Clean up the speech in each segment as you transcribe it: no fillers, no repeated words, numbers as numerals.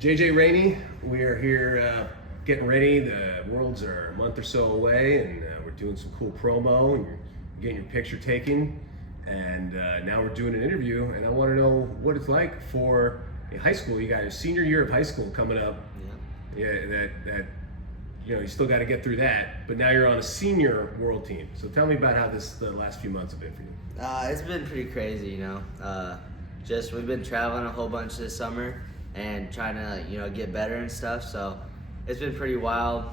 JJ Raney, we are here getting ready. The Worlds are a month or so away, and we're doing some cool promo and getting your picture taken. And now we're doing an interview, and I want to know what it's like for high school. You got your senior year of high school coming up. Yeah, that you still got to get through that. But now you're on a senior world team. So tell me about how the last few months have been for you. It's been pretty crazy, Just we've been traveling a whole bunch this summer and trying to, get better and stuff. So it's been pretty wild.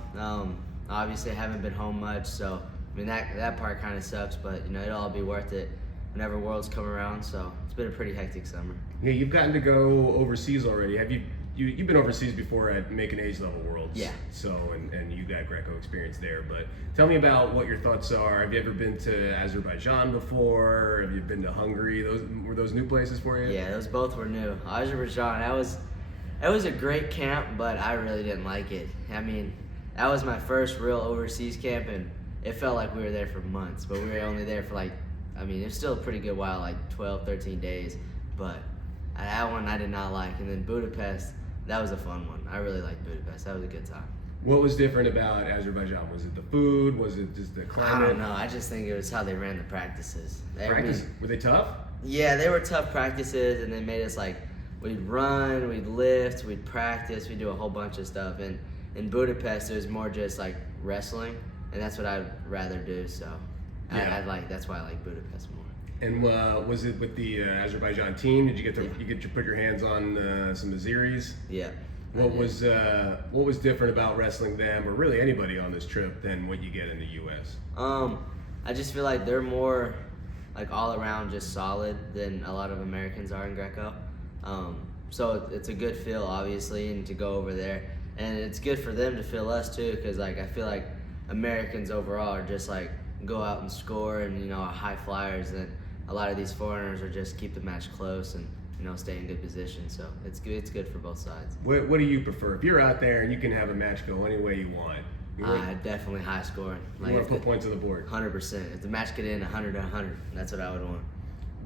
Obviously, I haven't been home much, so I mean that part kind of sucks. But it'll all be worth it whenever Worlds come around. So it's been a pretty hectic summer. Yeah, you've gotten to go overseas already. Have you've been overseas before at making age level Worlds? Yeah. So and you got Greco experience there. But tell me about what your thoughts are. Have you ever been to Azerbaijan before? Have you been to Hungary? Were those new places for you? Yeah, those both were new. Azerbaijan, that was a great camp, but I really didn't like it. I mean, that was my first real overseas camp, and it felt like we were there for months, but we were only there for it was still a pretty good while, like 12, 13 days, but that one I did not like. And then Budapest, that was a fun one. I really liked Budapest. That was a good time. What was different about Azerbaijan? Was it the food? Was it just the climate? I don't know. I just think it was how they ran the practices. Were they tough? Yeah, they were tough practices, and they made us we'd run, we'd lift, we'd practice, we'd do a whole bunch of stuff. And in Budapest, it was more just wrestling, and that's what I'd rather do. So yeah. That's why I like Budapest more. And was it with the Azerbaijan team? Did you get to put your hands on some Azeris? Yeah. What was different about wrestling them, or really anybody on this trip, than what you get in the U.S.? I just feel like they're more all around just solid than a lot of Americans are in Greco. So it's a good feel, obviously, and to go over there, and it's good for them to feel us too, because I feel like Americans overall are just go out and score and are high flyers, and a lot of these foreigners are just keep the match close and stay in good position. So it's good for both sides. What do you prefer? If you're out there and you can have a match go any way you want, definitely high scoring. You want to put points on the board. 100%. If the match get in 100-100, that's what I would want.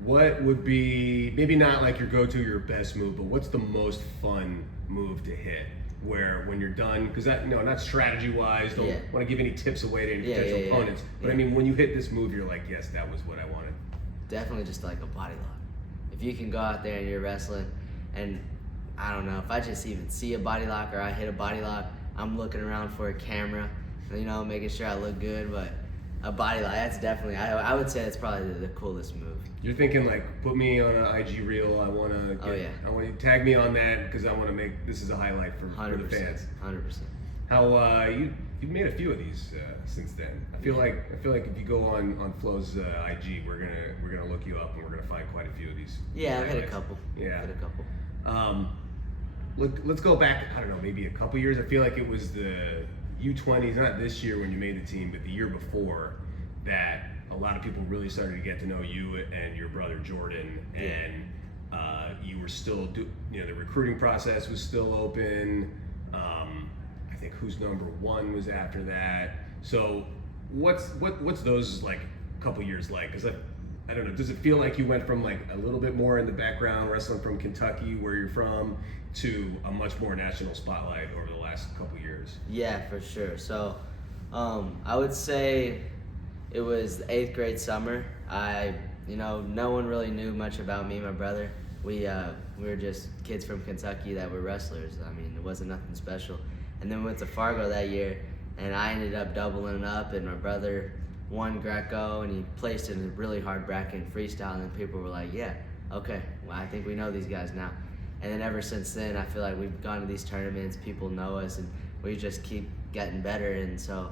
What would be, maybe not your go-to, your best move, but what's the most fun move to hit? When you're done, because not strategy-wise, don't want to give any tips away to any potential opponents. But I mean, when you hit this move, you're like, yes, that was what I wanted. Definitely just a body lock. If you can go out there and you're wrestling, and I don't know, if I just even see a body lock or I hit a body lock, I'm looking around for a camera, making sure I look good. But a body lock, that's definitely, I would say that's probably the coolest move. You're thinking put me on an IG reel. I want to tag me on that because I want to make this is a highlight for the fans. 100%. How you've made a few of these since then. I feel like if you go on Flo's IG, we're gonna look you up and we're gonna find quite a few of these. Yeah, I've had a couple. Let's go back. I don't know, maybe a couple years. I feel like it was the U20s, not this year when you made the team, but the year before, that a lot of people really started to get to know you and your brother Jordan, and you were still the recruiting process was still open. I think Who's Number One was after that. So what's those couple years like? Because I don't know, does it feel like you went from a little bit more in the background wrestling from Kentucky, where you're from, to a much more national spotlight over the last couple years? Yeah, for sure. So I would say it was the 8th grade summer. No one really knew much about me and my brother. We were just kids from Kentucky that were wrestlers. I mean, it wasn't nothing special. And then we went to Fargo that year, and I ended up doubling up, and my brother won Greco, and he placed in a really hard bracket in freestyle, and then people were like, yeah, okay, well, I think we know these guys now. And then ever since then, I feel like we've gone to these tournaments, people know us, and we just keep getting better. And so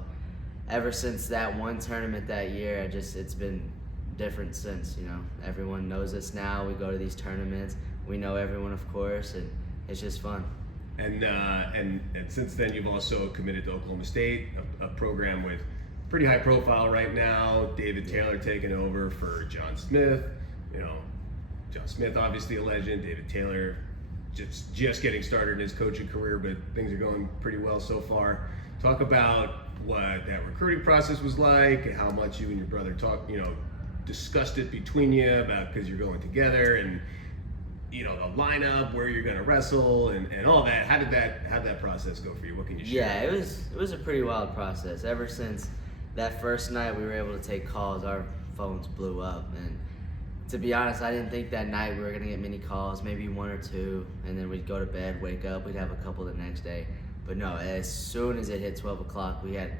ever since that one tournament that year, it's been different since. Everyone knows us now. We go to these tournaments. We know everyone, of course, and it's just fun. And since then, you've also committed to Oklahoma State, a program with pretty high profile right now. David Taylor taking over for John Smith. John Smith, obviously a legend. David Taylor, just getting started in his coaching career, but things are going pretty well so far. Talk about what that recruiting process was like, and how much you and your brother discussed it between you about, because you're going together, and the lineup, where you're gonna wrestle, and all that. How'd that process go for you? What can you share? Yeah, it was a pretty wild process. Ever since that first night we were able to take calls, our phones blew up. And to be honest, I didn't think that night we were gonna get many calls, maybe 1 or 2, and then we'd go to bed, wake up, we'd have a couple the next day. But no, as soon as it hit 12 o'clock, we had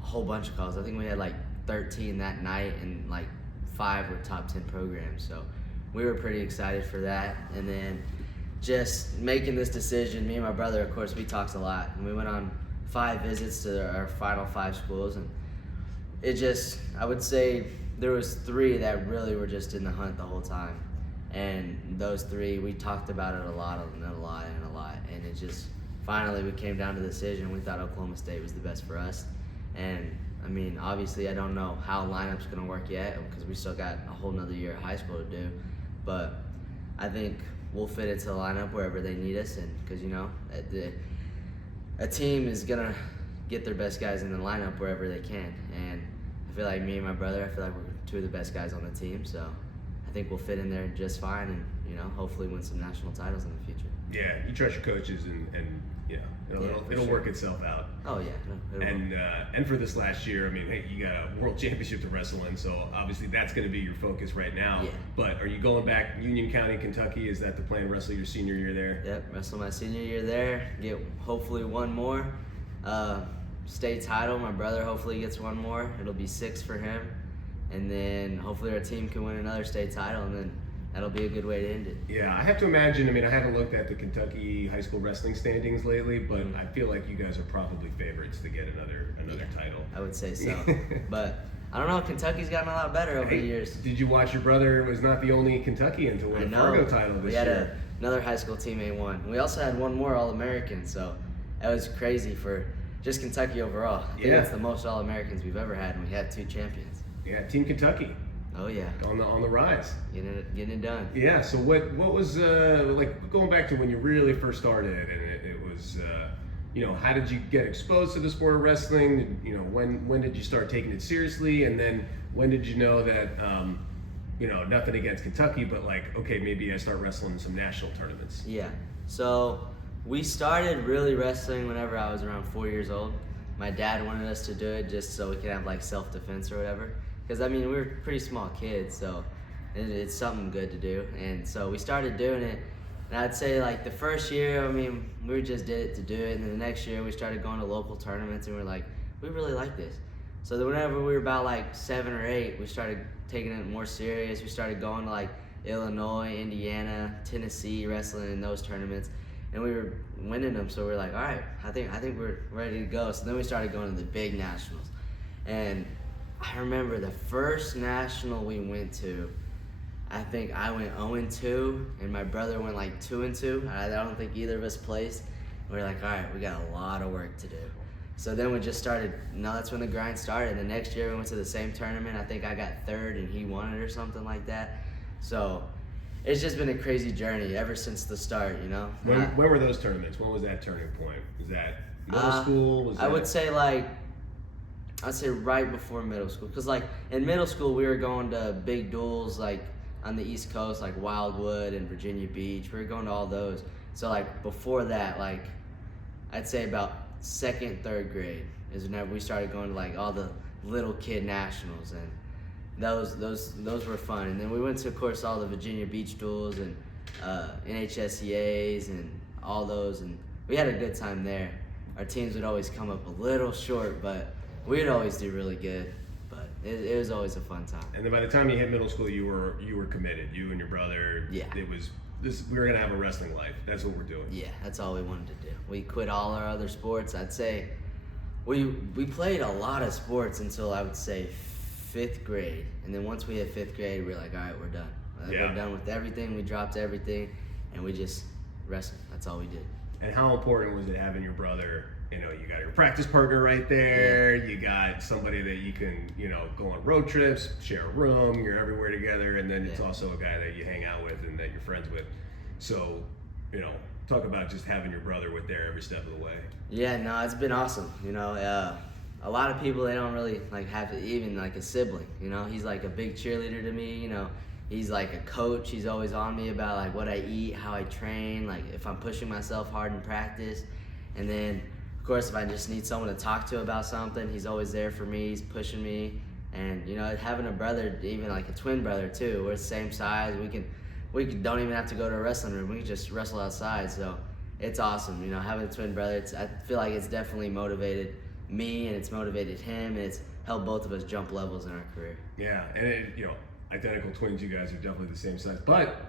a whole bunch of calls. I think we had like 13 that night, and like 5 were top 10 programs. So we were pretty excited for that. And then just making this decision, me and my brother, of course, we talked a lot. And we went on 5 visits to our final 5 schools. And it just, I would say there was 3 that really were just in the hunt the whole time. And those 3, we talked about it a lot. And it just, finally we came down to the decision. We thought Oklahoma State was the best for us. And I mean, obviously I don't know how lineup's gonna work yet, because we still got a whole nother year of high school to do. But I think we'll fit into the lineup wherever they need us, and because a team is gonna get their best guys in the lineup wherever they can. And I feel like me and my brother, I feel like we're 2 of the best guys on the team, so I think we'll fit in there just fine, and hopefully win some national titles in the future. Yeah, you trust your coaches, and it'll work itself out. Oh yeah, no, and for this last year, I mean, hey, you got a world championship to wrestle in, so obviously that's going to be your focus right now. Yeah. But are you going back Union County, Kentucky? Is that the plan? Wrestle your senior year there? Yep, wrestle my senior year there. Get hopefully 1 more state title. My brother hopefully gets 1 more. It'll be 6 for him, and then hopefully our team can win another state title, and then that'll be a good way to end it. Yeah, I have to imagine. I mean, I haven't looked at the Kentucky high school wrestling standings lately, but I feel like you guys are probably favorites to get another title. I would say so. But I don't know. Kentucky's gotten a lot better over the years. Did you watch your brother was not the only Kentuckian to win a Fargo title this year? We had another high school teammate won. We also had 1 more All-American, so that was crazy for just Kentucky overall. I think it's the most All-Americans we've ever had, and we had 2 champions. Yeah, Team Kentucky. Oh yeah, on the rise, getting it done. Yeah. So what was like going back to when you really first started, and it was how did you get exposed to the sport of wrestling? When did you start taking it seriously, and then when did you know that nothing against Kentucky, but like, okay, maybe I start wrestling in some national tournaments? Yeah. So we started really wrestling whenever I was around 4 years old. My dad wanted us to do it just so we could have like self-defense or whatever. Because, I mean, we were pretty small kids, so it's something good to do. And so we started doing it. And I'd say, like, the first year, I mean, we just did it to do it. And then the next year, we started going to local tournaments, and we were like, we really like this. So then whenever we were about, like, 7 or 8, we started taking it more serious. We started going to, like, Illinois, Indiana, Tennessee, wrestling in those tournaments. And we were winning them, so we were like, all right, I think we're ready to go. So then we started going to the big nationals. And I remember the first national we went to, I think I went 0-2, and my brother went like 2-2. I don't think either of us placed. We were like, all right, we got a lot of work to do. So then we just started, that's when the grind started. The next year we went to the same tournament. I think I got 3rd and he won it or something like that. So it's just been a crazy journey ever since the start, When were those tournaments? When was that turning point? Was that middle school? I would say I'd say right before middle school, because like in middle school we were going to big duels like on the East Coast, like Wildwood and Virginia Beach. We were going to all those. So like before that, like I'd say about 2nd, 3rd grade is whenever we started going to like all the little kid nationals, and those were fun. And then we went to, of course, all the Virginia Beach duels and NHSCAs and all those, and we had a good time there. Our teams would always come up a little short, but we'd always do really good, but it was always a fun time. And then by the time you hit middle school, you were committed. You and your brother. Yeah. It was this. We were gonna have a wrestling life. That's what we're doing. Yeah, that's all we wanted to do. We quit all our other sports. I'd say we played a lot of sports until I would say 5th grade, and then once we hit 5th grade, we were like, all right, we're done. We're done with everything. We dropped everything, and we just wrestled. That's all we did. And how important was it having your brother? You got your practice partner right there. Yeah. You got somebody that you can, go on road trips, share a room. You're everywhere together, and then it's also a guy that you hang out with and that you're friends with. So, talk about just having your brother with there every step of the way. Yeah, no, it's been awesome. A lot of people, they don't really like have even like a sibling. He's like a big cheerleader to me. He's like a coach. He's always on me about like what I eat, how I train, like if I'm pushing myself hard in practice. And then, of course, if I just need someone to talk to about something, he's always there for me. He's pushing me. And, you know, having a brother, even like a twin brother too, we're the same size. We don't even have to go to a wrestling room. We can just wrestle outside. So it's awesome. You know, having a twin brother, I feel like it's definitely motivated me and it's motivated him, and it's helped both of us jump levels in our career. Yeah, and you know, identical twins, you guys are definitely the same size, but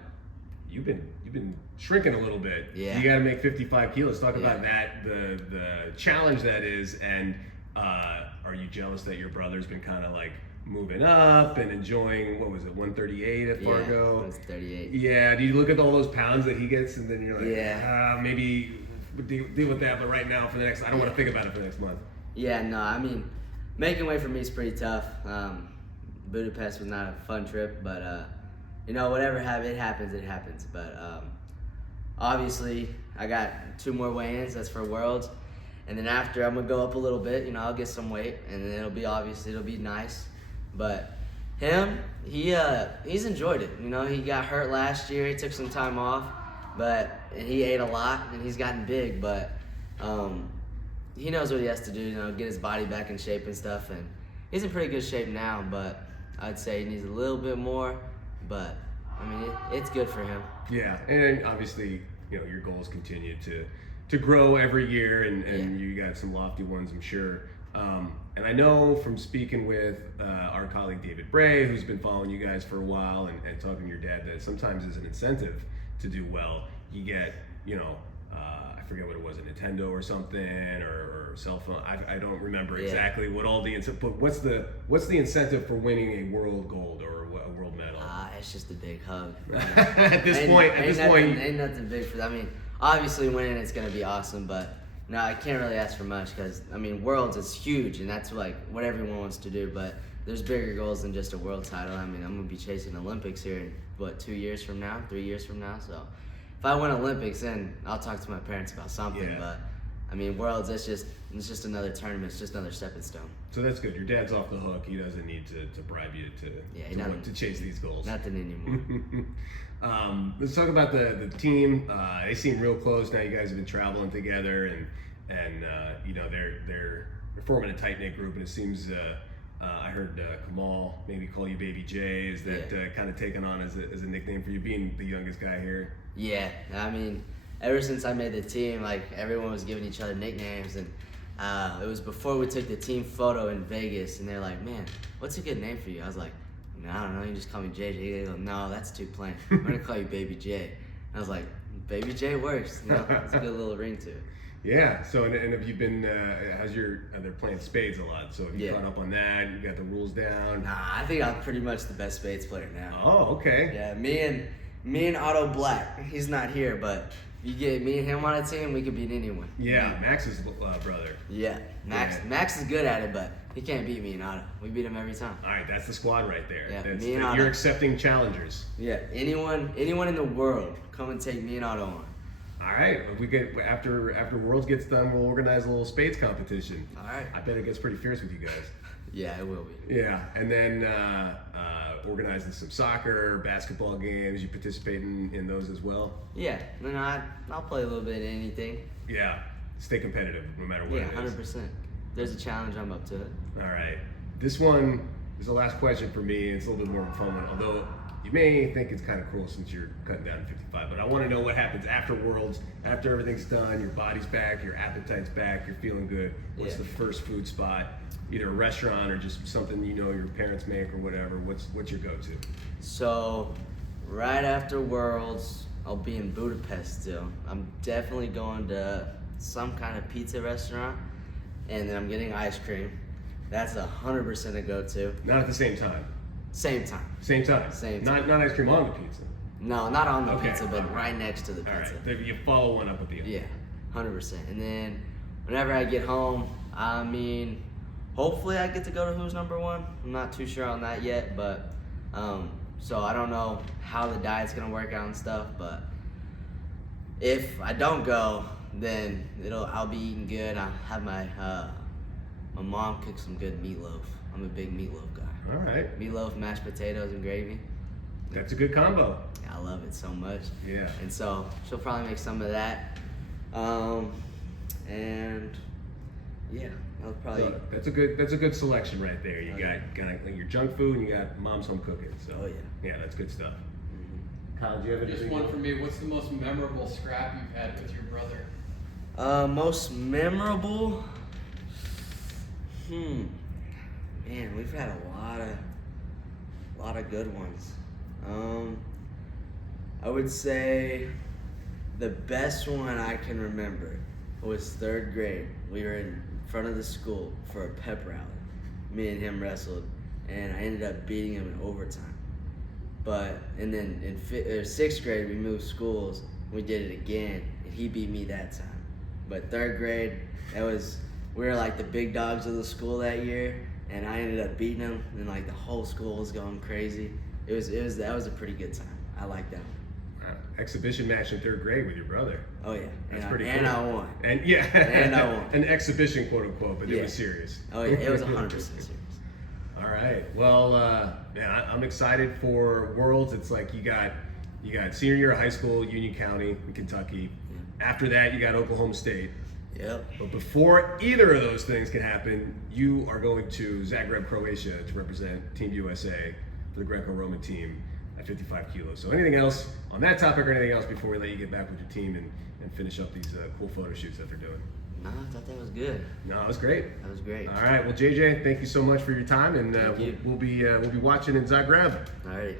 you've been shrinking a little bit. Yeah. You got to make 55 kilos. Talk about that, the challenge that is, and are you jealous that your brother's been kind of like moving up and enjoying, what was it, 138 at Fargo? Yeah, it was 38. Yeah, do you look at all those pounds that he gets and then you're like, maybe deal with that, but right now for the next, I don't want to think about it for the next month. Yeah, no, I mean, making weight for me is pretty tough. Budapest was not a fun trip, but you know, whatever it happens. But obviously, I got 2 more weigh-ins. That's for Worlds, and then after I'm gonna go up a little bit. You know, I'll get some weight, and then it'll be nice. But him, he's enjoyed it. You know, he got hurt last year. He took some time off, but he ate a lot, and he's gotten big. But he knows what he has to do. You know, get his body back in shape and stuff, and he's in pretty good shape now. But I'd say he needs a little bit more. But I mean, it's good for him. Yeah, and obviously, you know, your goals continue to grow every year, and you got some lofty ones, I'm sure. And I know from speaking with our colleague David Bray, who's been following you guys for a while, and talking to your dad, that sometimes as an incentive to do well, you get, you know, I forget what it was, a Nintendo or something, or cell phone. I don't remember exactly what all the incentive. But what's the incentive for winning a world gold or a world medal? It's just a big hug. At this point, ain't nothing big for that. I mean, obviously winning it's gonna be awesome, but no, I can't really ask for much because I mean, Worlds is huge and that's like what everyone wants to do. But there's bigger goals than just a world title. I mean, I'm gonna be chasing Olympics here in 3 years from now. So if I win Olympics, then I'll talk to my parents about something. Yeah. But I mean, Worlds, it's just another tournament. It's just another stepping stone. So that's good. Your dad's off the hook. He doesn't need to bribe you to chase these goals. Nothing anymore. Let's talk about the team. They seem real close now. You guys have been traveling together, and you know they're forming a tight knit group. And it seems I heard Kamal maybe call you Baby J. Is that kind of taken on as a nickname for you, being the youngest guy here? Yeah, I mean, ever since I made the team, like everyone was giving each other nicknames, and it was before we took the team photo in Vegas, and they're like, "Man, what's a good name for you?" I was like, "I don't know. You just call me JJ." They go, "No, that's too plain. I'm gonna call you Baby J." And I was like, "Baby J works. You know, it's a good little ring to it." Yeah. So and have you been? They're playing spades a lot. So have you caught up on that? You got the rules down? Nah, I think I'm pretty much the best spades player now. Oh, okay. Yeah, me and Otto Black. He's not here, but you get me and him on a team, we could beat anyone. Yeah, Max's brother. Yeah, Max is good at it, but he can't beat me and Otto. We beat him every time. All right, that's the squad right there. Yeah, me and Otto. You're accepting challengers. Yeah, anyone in the world, come and take me and Otto on. All right, if we get after Worlds gets done, we'll organize a little spades competition. All right. I bet it gets pretty fierce with you guys. Yeah, it will be. Yeah, and then organizing some soccer, basketball games. You participate in those as well? Yeah, I'll play a little bit of anything. Yeah, stay competitive no matter what it is. 100%. There's a challenge, I'm up to it. All right, this one is the last question for me. It's a little bit more of a fun one, although you may think it's kind of cruel since you're cutting down to 55, but I want to know what happens after Worlds, after everything's done, your body's back, your appetite's back, you're feeling good. What's the first food spot? Either a restaurant or just something you know your parents make or whatever. What's your go-to? So, right after Worlds, I'll be in Budapest still. I'm definitely going to some kind of pizza restaurant, and then I'm getting ice cream. That's 100% a go-to. Not at the same time. Same time. Same time. Same time. Not ice cream on the pizza. No, not on the pizza, but right next to the pizza. All right, you follow one up with the other. Yeah, 100%. And then whenever I get home, I mean, hopefully I get to go to Who's Number One. I'm not too sure on that yet, but so I don't know how the diet's gonna work out and stuff. But if I don't go, then I'll be eating good. I'll have my mom cook some good meatloaf. I'm a big meatloaf guy. All right. Meatloaf, mashed potatoes, and gravy. That's a good combo. I love it so much. Yeah. And so she'll probably make some of that. And yeah, I'll probably. So that's a good selection right there. You got kind of like your junk food, and you got mom's home cooking. So yeah, that's good stuff. Kyle, do you have anything? Just one for me. What's the most memorable scrap you've had with your brother? Most memorable. Man, we've had a lot of good ones. I would say the best one I can remember was 3rd grade. We were in front of the school for a pep rally. Me and him wrestled, and I ended up beating him in overtime. And then in 6th grade, we moved schools. We did it again, and he beat me that time. But 3rd grade, we were like the big dogs of the school that year, and I ended up beating him, and like the whole school was going crazy. That was a pretty good time. I like that one. Exhibition match in 3rd grade with your brother. Oh yeah, That's pretty cool. And I won. And yeah, and I won. An exhibition, quote unquote, but it was serious. Oh yeah, it was 100% serious. All right. Well, man, I'm excited for Worlds. It's like you got senior year of high school, Union County in Kentucky. Yeah. After that, you got Oklahoma State. Yep. But before either of those things can happen, you are going to Zagreb, Croatia to represent Team USA for the Greco-Roman team at 55 kilos. So anything else on that topic or anything else before we let you get back with your team and finish up these cool photo shoots that they're doing? No, I thought that was good. No, it was great. That was great. All right. Well, JJ, thank you so much for your time, and we'll be watching in Zagreb. All right.